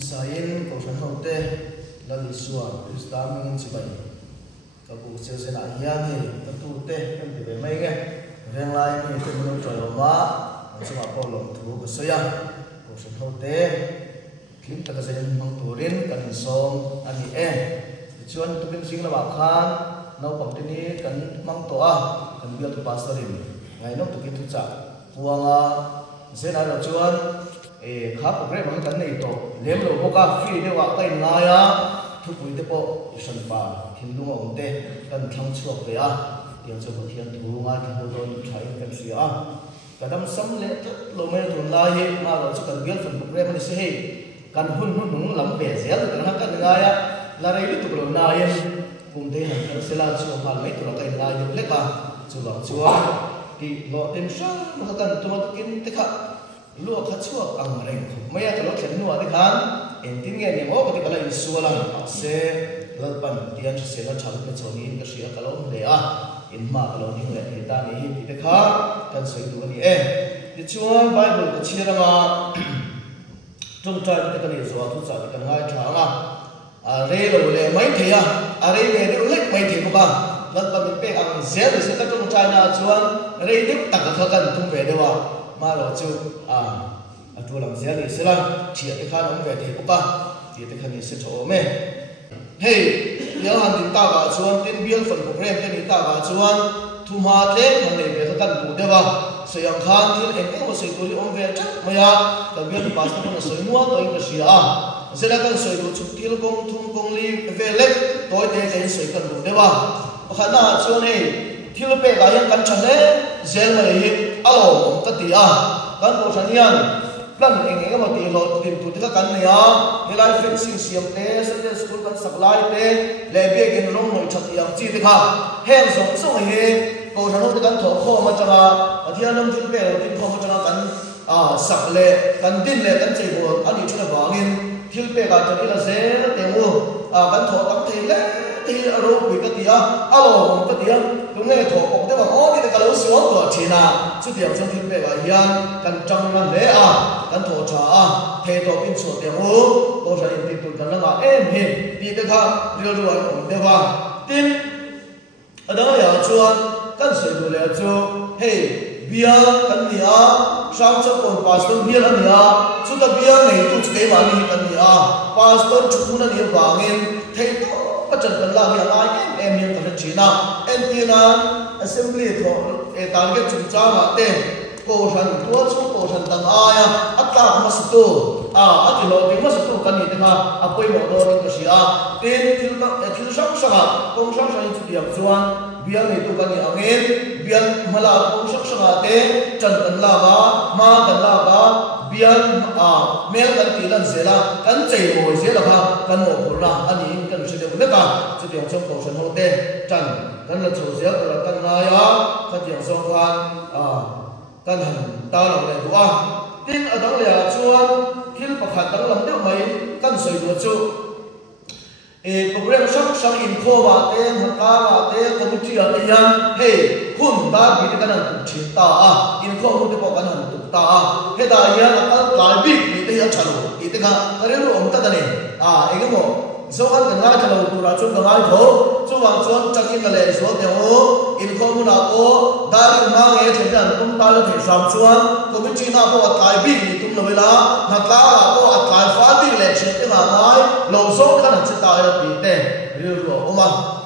Sain ko san hote lagi suan istaming sibai kabu sel na hian ni tatu te kan ti mai nge reng lai ni te mun tro ma sama ko lo thu ko soya ko san hote kim ta ka sen mang turin kan som ani chuan tu bin sing la ba khan no pam ti ni kan mang to a kan bial tu pastorin ngai no tu ki tu cha puanga sena ro chuan khá program bằng cái này to lem lo ko ka free de wa kai nga ya thu pui te po san pa hin lu ngom te kan thang chuak ve a tiang chu ko thian thu nga ki ho don thai kan sia a kadam sam le lo me thun la hi ma ro chu kan bial fan program ni se he kan hun hun lam ve zel kan ha kan nga ya la rei tu lo na yen kum te han kan sela chu ma mai tu la kai la yu le ka chu lo chu ki lo tem sa ma kan tu ma kin te kha lúa khát chuột ăn rèn mấy cái lúa chén nua đấy khán em tin nghe nhiều có cái là xua là sẽ lần bản tiền sẽ là chọn cái chỗ này cái gì cái lúa này à em mà cái lúa này thì ta này thì đấy khá cần sử dụng cái này thì chúa Bible cái chia ra mà trong trái cái này rồi thu trả cái ngay tháng à đây là mấy thế à đây về đây lấy mấy thế không lần bản mình bé ăn dễ thì sẽ cái trong trái nào chúa đây tiếp tặng cái cần thu về đâu mà rồi chú tu làm gì đấy sẽ là chỉ cái khả năng về thì cũng ba thì cái khả năng sẽ chỗ mẹ hey nhớ hàng tin ta vào chuan tin biên phần program tin ta vào chuan thu ma thế hàng này về các căn cụ đấy ba sử dụng khan thì em có sử dụng ông về chắc mà ya cái biên pastor nó sử dụng tôi cái gì sẽ là căn sử dụng chụp tiêu công thung công ly về lek tôi để sử dụng căn cụ đấy ba khả năng chuan hey thiếu bề cái yang căn chân đấy dễ mà alo cái gì kan ko sanian plan enge ma ti lo tin tu ta kan ne ya helai fencing siam te sunday school kan supply te lebe gen rong noi chat yang chi te kha hen song song he ko thano te kan tho kho ma changa athian nam tin pe tin kho ma changa kan sak le kan din le kan chei bo ani chuna wangin thil pe ga tan ila ze te mu kan tho tam the le ti ro pi ka ti alo ka ti đúng nghe thổ bọc thế mà ó thì cái lối xuống của chị nào chút điểm trong thiên về và hiền cần trong năm lễ cần thổ trả thề tổ pin sổ tiền hú cô sẽ nhìn tin cần năng là em hiền đi tới khác điều đồ ăn ổn tiêu vàng tin ở đó là chuan cần sử dụng lễ chu hey bia cần gì sang cho con pastor bia là gì chút ta bia này chút cái mà gì cần gì pastor chút nó đi vangin thề bắt chân cần làm gì em hiện tại chỉ nào em tin assembly thọ target chúng ta mà tên cổ thần tua số cổ thần tầng ai ta mà sự tu thì lo tiếng mà sự tu cần gì thế mà quay một đôi cái gì tên thiếu sáng công sáng sáng chút điểm chuan biang này tu cần gì nghe biang mà là công sáng sáng tên chân cần làm mà cần làm biang mel cần tí lần dễ là cần chạy ngồi dễ là ha cần ngồi khổ là anh ấy cần sự điều nhất sự điều trong cổ thần hậu tên chân cần là chủ dễ là cần này cần điều song khoan cần hành ta làm này của tin ở đó là chuan khi bậc hạt đó làm điều mấy cần sử dụng chu program sang info mà tên hạt ta mà tên committee ở đây hey hun ta bị cái năng chỉ ta info một cái bộ cái năng tụ ta hey ta ya là ta lại bị cái ya chalo cái cái cái đó ông ta đây cái mo số anh cái ngay chalo tụ ra chung cái ngay thôi chú hoàng chuan chắc in cái lệ số tiền ô info một nào ô đã đi mang nghe chuyện rằng chúng ta là thể làm chuan committee nào có lại bị tụm nó về là hạt ta là có lại phá bị lệ chuyện cái mà nói lâu số cái năng chỉ ta là bị tệ điều đó ông mà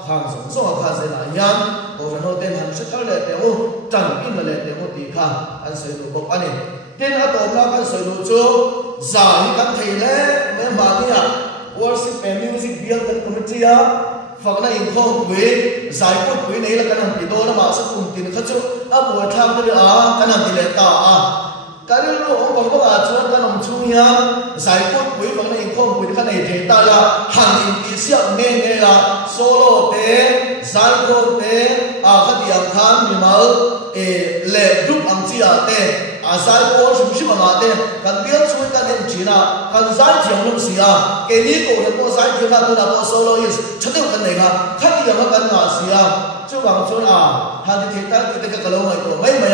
hàng sống số hàng sẽ là yan cổ phần hậu tên hàng sẽ theo lệ tiền ô chẳng in là lệ tiền ô tỷ khá anh sử dụng bậc anh này tên ở tổ nào anh sử dụng chú giải các thầy lẽ mấy mà đi worship and music build committee phật này không quý giải quyết quý này là cái hàng tỷ đô nó mà sẽ cùng tiền khất chú buổi tham cái cái hàng tỷ lệ tạo cái đó ông còn có là chuan cái nông chung nha giải quyết quý phật này không quý cái này thế ta là hàng tỷ siêu nghe là solo thế giải quyết thế cái điểm tham thì mà lệ giúp anh chị thế giải quyết chúng sinh mà thế cần biết suy cái này chỉ là cần giải thiệu lúc gì cái này cổ nó có giải thiệu là tôi là có solo is chắc chắn cái này cái điểm nó cần là gì chú bảo chú hàng thì ta cái lâu này của mấy mày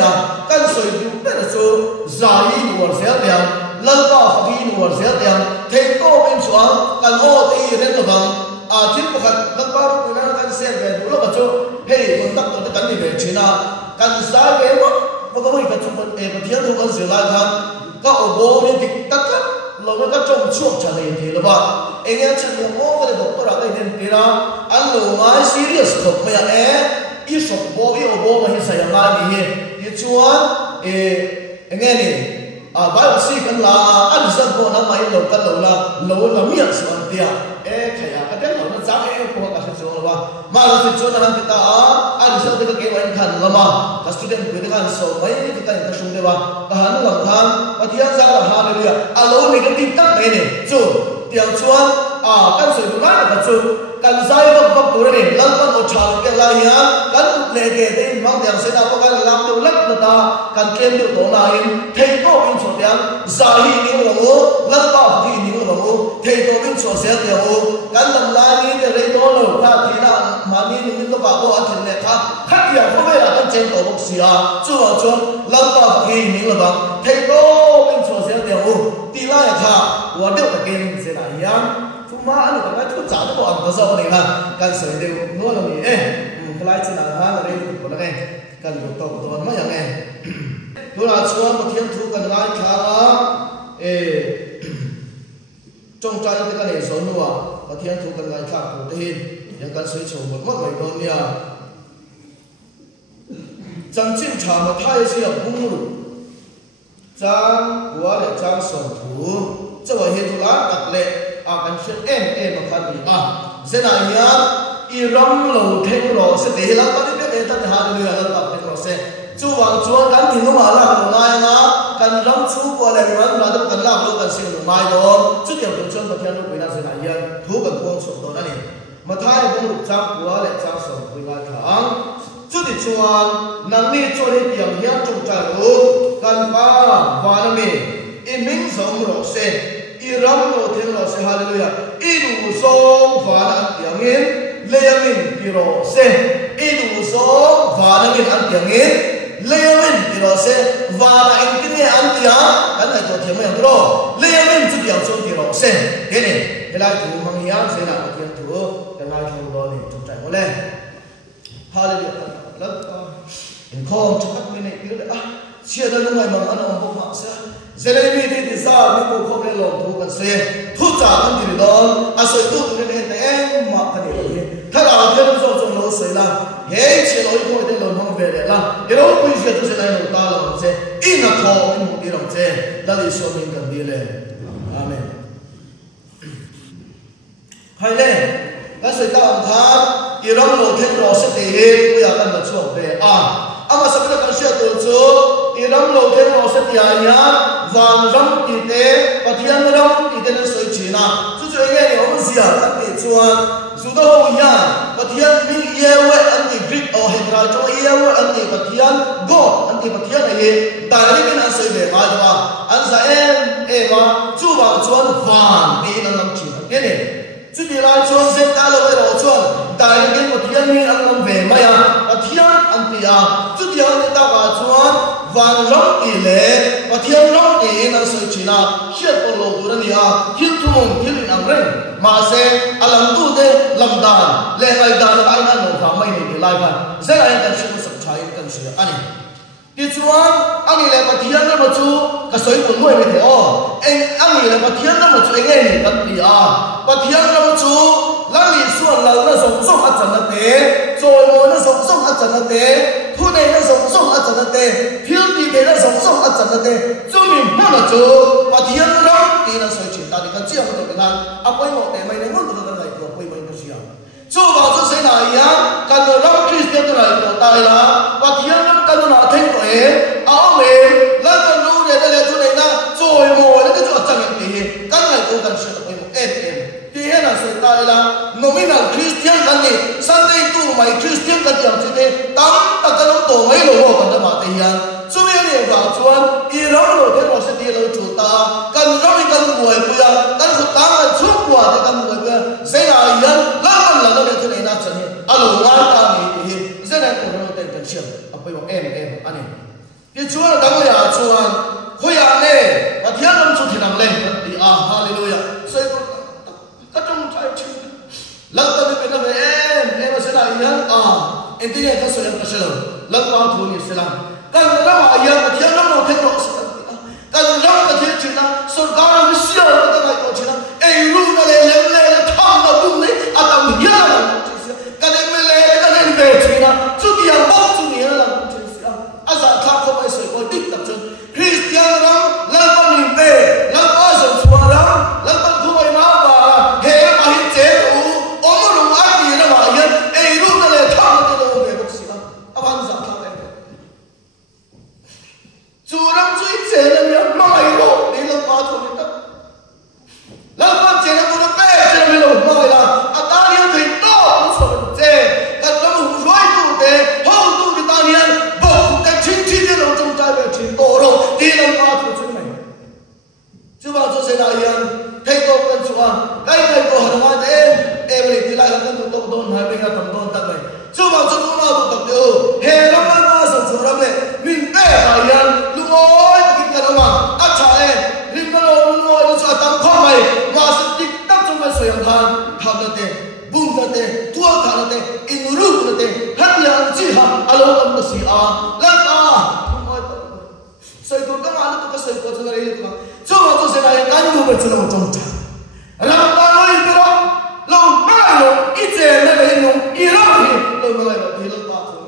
cần sử dụng cái là chú giải nguồn sẽ tiền lần đó phải nguồn sẽ tiền thế tôi bên chuang kan o ti ren lo bang a thil pakhat kan par ku na kan se ve du lo ba chu hei kon tak to kan ni ve china kan sa ve mo ko ko ka chu e pa thian thu kan se la khan ka o bo ni dik tak ka lo na ka chom chuak cha nei ti lo ba enge chan mo mo ka doctor a kai den tira an lo mai serious khop ma ya e i sok bo i o bo ma hi sa ya ma ni he i chuan enge ni a Bible si kan la an zan bo na mai lo kan lo la lo la mi an suan tia khaya ka den lo na cha ko ka se chuang lo ba ma lo se chuan han kita an zan te ka ke wa in khan lo ma ka student ko de kan so mai ni ka ka shung de ba ka han lam khan pathian za la hallelujah a lo ni ka tin tak ne chu tiang chuan kan soi bu na ka chu kan sai ba ba tu ne lam pan o thang ke la ya kan le ke de mang tiang se da ko kan lam tu lak na ta kan kem du to na in thei to in so tiang za hi ni lo mo lam ba thi ni lo mo thei to in so se te o kan lam la ni de re to lo ka thi na ma ni ni lo ba ko a thil le kha khat ya ko ve la kan chen to bok sia chu wa chu lam ba thi ni lo ba thei to in so se te o ti la ya kha wa de ta kem se na ya ma anh ta nói thuốc giả nó còn có sao này ha cần sửa đều luôn là gì cái lái trên là ha là đây của nó này cần một tổ của nóอย่างnày tôi là chúa một thiên thu cần lái khá là trong trái cái này số nữa một thiên thu cần lái khác của đây những cần sửa chữa một mất mấy con nha chân chính trả một thay sẽ là bung lụt trang của lại trang sổ thủ cho vào hiện thu lá đặc lệ kan shen em ma khan ni zena ya I ram lo theng ro se de la ta ni be ta ha de la ta theng ro se chu wang chuan kan tin no ma la lo ngai nga kan ram chu ko le ran la da kan la lo kan sing no mai do chu tiam tu chuan pathian lo na zena ya thu kan pon so do na ni ma thai bung lu chang kwa le chang so ri ga thang chu ti chuan nang ni chu ni piang hian chung cha ro kan pa wa na mi I ming som ro se I ram lo theng lo se hallelujah I du som va na tiang in le yamin pi ro se I du som va na min an tiang in le yamin pi ro se va na in tin ne an tia kan ai to thiam yang ro le yamin chu tiang so pi ro se ke ne helai tu mang hian se na tiang tu kan lai thong do ni chu chai mo le hallelujah la in khom chu kat mi ne pi le chia da lu mai mang an om bo ma se Zelemi di disa mi ko khom le long thu kan se thu cha kan di don a soi tu tu ne te ma kan ni tha ra ke no so chong lo sei la he che lo ko de lo mang ve le la ke ro ku se tu se lai no ta lo se I na kho in mu di rong se da li so min kan di le amen hai le ka soi ta ang tha I ram lo theng ro se te he ku ya kan da chuang ve ama sa ka kan sia tu chu I ram lo theng ro se ti ya van ram ti te pathian ram ti te na soi china chu chu nge ni om sia kan ti chuan zu do ya pathian mi ye we an ti greek o hebra cho ye we an ti pathian god an ti pathian ai ta ri kin an soi ve ma ba an sa ma chu ba chuan van ti na lam chi ke ne chu ti lai chuan se ta lo we ro chuan ta ri kin pathian mi an lam ve ma ya pathian an ti chu ti an ta ba chuan van ram ti le pathian ram ti na soi china hiat ko lo tu ni hil tu mong hil in ang ren ma se alam tu de lam dan le ngai dan ai na no fa mai ni lai ba se ai kan shi sak chai kan shi ani ti chuan ani le pathian na chu ka soi pun moi me the ani le pathian na chu nge ni kan ti pathian na chu la li suan la na song a chan na te choi mo na song a chan na te thu nei na song a chan na te thil ti te na song a chan na te chu mi ma na chu pathian na ti na soi chin ta ni kan chiang to kan a poi mo te mai ne mon to kan lai to poi mai to sia chu ba chu se na ya kan ram Christian to lai to tai la pathian na kan na theng to a me la kan lu de le thu nei na choi mo na ka chu a chan ni kan lai to kan sia to poi mo ti na se tai la nominal Christian kan ni Sunday tu mai Christian kan yang chi te tam ta kan to mai lo kan da ma te hian chu me ni ba chuan I ram lo de ro se ti lo chu ta kan ro I kan buai pu ya kan khu ta kan chu kwa de kan buai pu se ya yan la kan la de thu nei na chan ni a lo nga ta ni se na ko ro te kan sia a pai mo ani ti chuan dang ya chuan ho ya ne pathian lam chu thinam le ti hallelujah se em tin cái số em cái số lần qua thu ni sẽ làm cần nó mà giờ cái thiên nó một thiên độ sẽ cần nó cái thiên chuyện là số cao nó siêu cái này có chuyện là ai luôn nó lên thằng nó đúng đấy à tao mình nhớ là cái này mình lên cái này về chuyện là chú đi ăn bốc chú đi ăn là chuyện gì à giờ thằng không phải sợi có tích tập trung Christian đó lần qua mình về lần qua sợi chùa đó lần qua thu hồi máu và hệ mà hiện chế đủ ông nó đúng ác gì đó mà yên ai luôn nó lên thằng nó cái đồ về bốc xí à bạn giờ thằng em chú đang追chế là nhiều mà mày đồ đi lần qua thu đi tập lần qua chế là nó bé chế là mình làm mày là à ta đi thì to nó sợ chế cái nó muốn rối tụ thế hậu tụ cái ta đi bốc cái chính chính cái lòng trong trái về chính tổ rồi đi lần qua thu chú mày chú bảo cho sẽ đại yên thấy tôi cần chú à cái này tôi hẳn hoa em này thì lại là cần tụ tôn hai bên là tầm tôn tận này chú bảo cho tôi nào tụ tập được hè lắm lắm mà sợ sợ lắm này mình bé đại yên lúc ơi cái cái đó mà ắt chả em lim nó luôn ngồi nó cho tao không mày mà sẽ tích tắc trong cái sợi hàng thằng nó thế bung nó thế thua thằng nó thế in rút nó thế hết nhà chỉ hàng alo tâm nó xì à lắm sợi tôi các bạn nó cái sợi của tôi này đấy mà chú bảo tôi sẽ lại cái như vậy cho nó trong cha làm ta nói cái đó lâu mai rồi ít tiền này là nhung ít lắm thì lâu mai rồi thì lâu ba thôi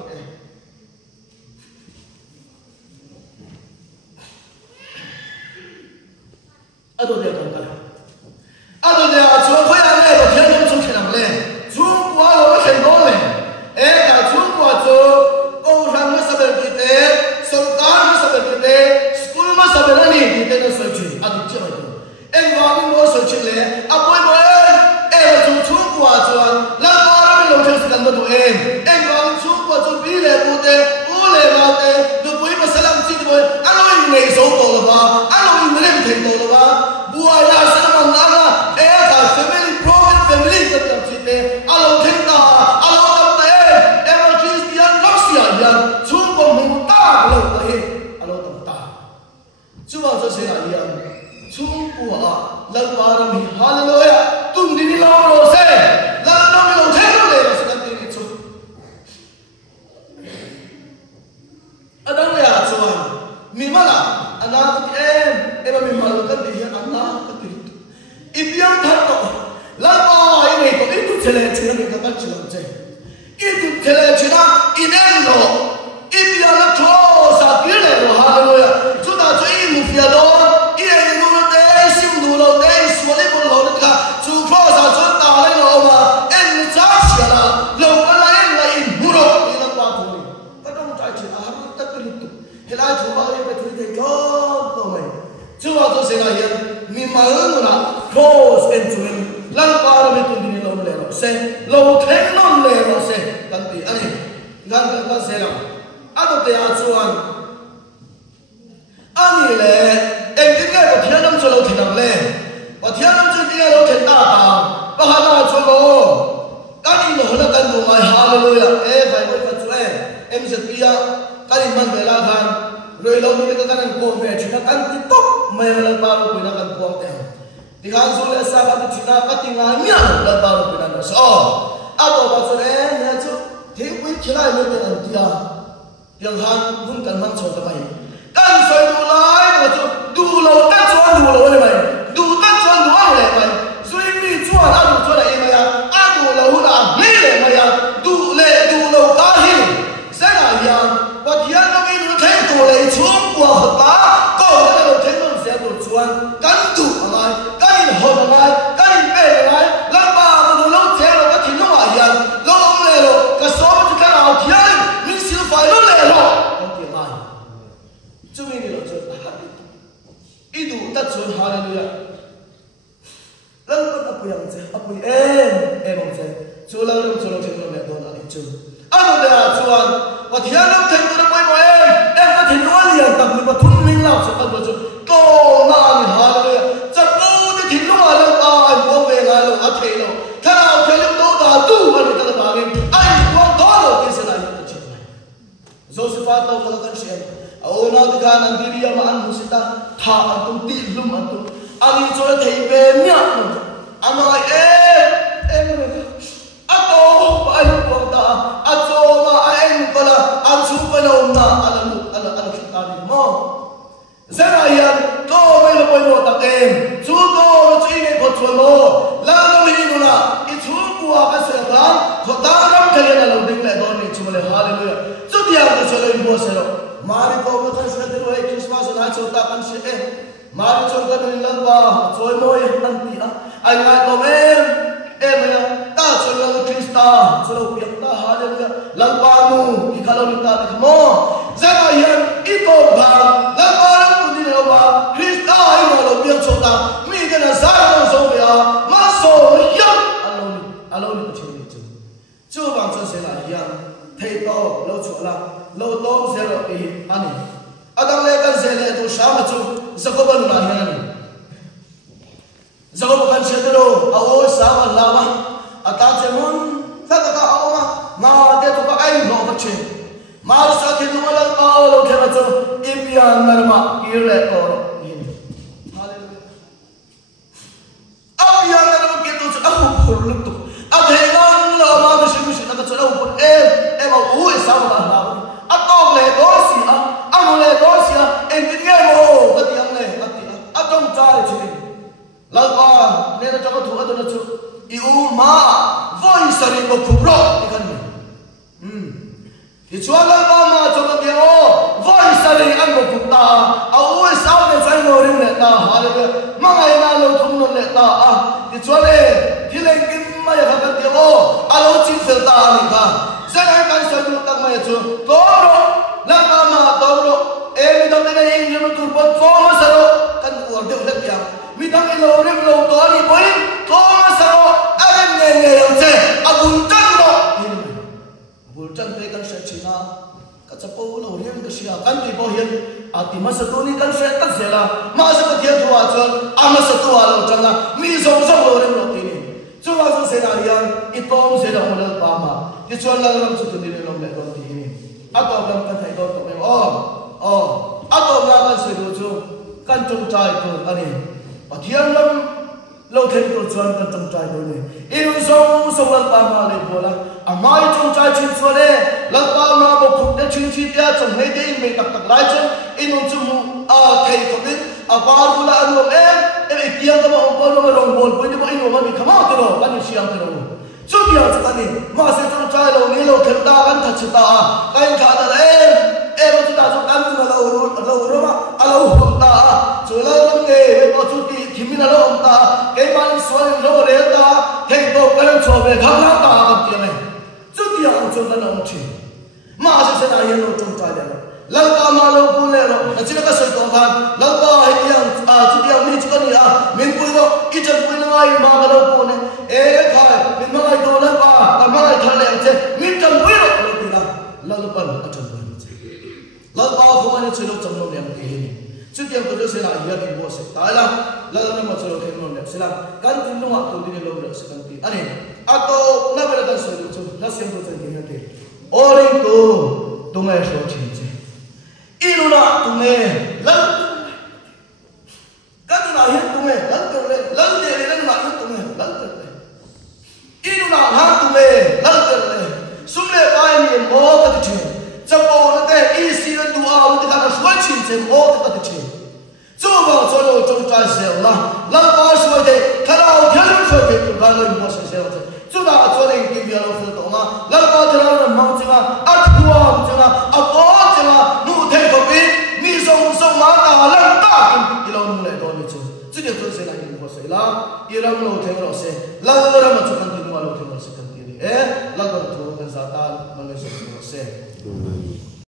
à tôi đều không cần à tôi đều chú phải ăn này và thiên nhiên chú phải làm này chú quá rồi mới thành công này cả chú quá chú công sản mới sắp được kinh tế sân cá mới sắp được kinh tế school mới sắp được này kinh tế nó sợi chuyện à tôi chưa nói được em vào bên mua sợi chuyện này à bồi em là chú quá chú làm bao nhiêu lâu chưa cần được em vào chú quá chú bí lệ bù lệ vào tê được bồi mà sẽ làm gì bồi anh nói ngày số tổ là vào anh nói người lên thành tổ là vào buổi là sẽ làm ăn là cả family problem family tập tập gì tê alo thiên ta alo tập tê em là Christian lắm xỉa yên chú còn mình ta lâu tê alo tập ta chú bảo cho sẽ là yên chú của lần qua rồi mình hallelujah tung đi lâu rồi sẽ lần năm lâu thế rồi để sẽ đi đi chú ở đâu là chú mình mà là anh em mà mình mà là cái gì anh cái gì ít tiếng thật đó lần qua này này có ít chút thế này chuyện này các bạn chỉ làm gì ít chút thế này chuyện đó in em rồi ít tiếng là cho sao tiếng này rồi hallelujah chúng ta cho in một phía đó chú bảo tôi sẽ là hiện mình mà hơn là close and to him lần qua rồi mình tụi đi lâu lẹ rồi sẽ lâu thế non lẹ rồi sẽ cần tí anh gần gần sẽ làm anh tôi thấy chú anh lẹ em cái này có thiên năm cho lâu thì làm lẹ và thiên năm cho tiếng lâu thì ta và hắn là cho lâu các anh nó là cần đủ mai hallelujah phải với các chú em sẽ bia các anh mang về la gan rồi lâu như cái căn cuồng về chúng ta căn tiếp tục mày lần bao rồi chúng ta căn cuồng theo thì hàng số lệ sa các chúng ta các tiếng anh nhá lần bao rồi chúng ta nói sao à tôi bảo cho đấy nhá chú thế quý khi lại mới tiền ăn tia tiếng hàng cũng cần mang sầu cho mày căn sợi đủ lại mà chú đủ lâu tất chuẩn đủ lâu này mày đủ tất chuẩn đủ ai này mày duy mi chuẩn à đủ chuẩn này mày à đủ lâu là mấy này mày đủ lâu cá hi sẽ là gì và thiên nó mới nó thấy đủ lấy xuống của hợp tá có cái đầu thấy nó sẽ đủ chuẩn cắn đủ ở ngay cái gì hợp ở ngay cái gì bể ở ngay làm ba mà đủ lâu thế rồi cái thìn nó ngoài hiện lâu ông lệ rồi cái số mà chúng ta nào thiên mình xin phải nó lệ rồi con tiếng ai chú ý đi rồi chú ít đủ tất chuẩn hallelujah lần con ấp yang thế ấp em ông thế chú lâu chú lâu trên con mẹ tôi là đi chú anh là chú anh và thiên lâm thành của nó quay em có thể nói liền tập nhưng mà thun minh làm sự thật chú tô na thì hallelujah chặt bố thì thìn lúc mà lên ta anh có về ngay rồi anh thấy rồi thế nào thế lúc đó ta tu mà người ta là anh quan đó rồi cái sự này nó chuyện này Josephat đâu có cái chuyện ông nào thì gan anh đi mà anh muốn ta thà anh tung tị lum anh tung anh cho thấy về nhá anh nói em anh tô anh quan ta anh bo sero mari ko ma kan sa dero ai Christmas na chota kan se e mari chon kan ni lalba choi moi anti a ai nga to em ya ta chon la Krista cholo piak ta haleluya lalba nu ki khalo ni ta mo zama yan iko ba lalba tu ni lo ba Krista ai lo piak chota mi de na za lo so ya ma so ya aloni chi ni chu bang cho se la ya thei to lo chu la lo to se lo e ani adang le kan se le to sha ma chu zakoba nu na hian ani zakoba kan se lo a o sa ma la ma ata che mun sa ta ka o ma de to ka ai no ka che ma sa ke nu la pa o lo ke ma chu i pia nar ma ki le ko yin hallelujah a pia nar ma ke to chu a ko lu to a thei lan lo ma ka shi na ka chu lo pun e ma o sa ma la a to le do si a mo le do si a en ti ye mo ka ti ang le a tong chai chi la ba ne na to thu a to na chu i u ma voi sari ko khubro ti kan ni ti chuan la ba ma cho ka dia o voi sari an ko khubta a u sa ne chai no rim le ta hallelujah ma ngai na lo thum no le ta a ti chuan le ti le kim ma ya ka dia o a lo chin fel ta ni ka sa ai kan sa du tak ma ya chu to ro la ba ma to ro e mi dam ne ing no tur bo ko ma sa ro kan u de le ya mi dam e lo rim lo to ni boin ko ma sa ro a le ne ne yo che a bun tan ro bul tan pe kan sa china ka cha po lo rim ka sia kan ti bo hian a ti ma sa tu ni kan sa tak zela ma sa ka thian thua chuan a ma sa tu a lo chang la mi zo zo lo rim lo ti ni chu wa zo se na hian i tom se da mo la pa ma ti chuan la lam chu tu ni lo le lo ti ni a to lam kan thai do to me a to la kan se do chu kan chung chai ko ani pathian lam lo then ko chuan kan chung chai do ni in so la pa ma le bola a mai chung chai chin chuan e la pa ma bo phut de chin chi tia chung he de in me tak tak lai chen in chu mu a thei ko bin a par bula anu e tiang ka ma ko no rong bol pui de mo in ma mi khama te ro kan siam te ro chu dia chu kan ni ma se chung chai lo ni lo khem ta kan tha chu ta kai kha da e lo chu ta chu kan na lo ro ma a lo hum ta chu la ram ge ko chu ti thimi na lo hum ta ke ma ni so lo re ta thei to kan cho be kham na ta ka ti me chu dia chu ta na chi ma se na ye lo chung chai le la ka ma lo pu le ro na chi ka so to khan la ka hai yang chu dia mi chu kan ya min pu lo i chan pu na ai ma ka lo pu ne e khai min ma ai to la pa ka ma ai tha le che min chan pu lo lo ti la lo pan a chan pu la pa fu ma ne che lo cham lo le ti ni chu dia ko se la ya ni bo se ta la na ma cho ke no le se la kan tin lo ma to ni lo le se kan ti ani a to na be la ta so chu la sem lo chen ni te ori to tu me so chi che iruna tu me la kan na hi tu me la te le na hi tu me la te le iruna ha tu me la te le sum le pa ni mo ka ti chapo na te i si na tu a lu te ka shwa chin che mo ka ti che chu ba cho lo chung chai se la pa shwa te ka la o thia lu shwa te tu ka lo mo se se chu da cho le ki bi lo fu to ma la pa te la na ma chi ma a tu a chi ma a po chi ma nu te ko bi ni song ma ta la ta ki lo nu le do ni chu chu de to se la ni mo se la i ram lo the lo se la ra ma chu kan tu ma lo the lo se kan ti ni la ko tu kan sa ta ma le se se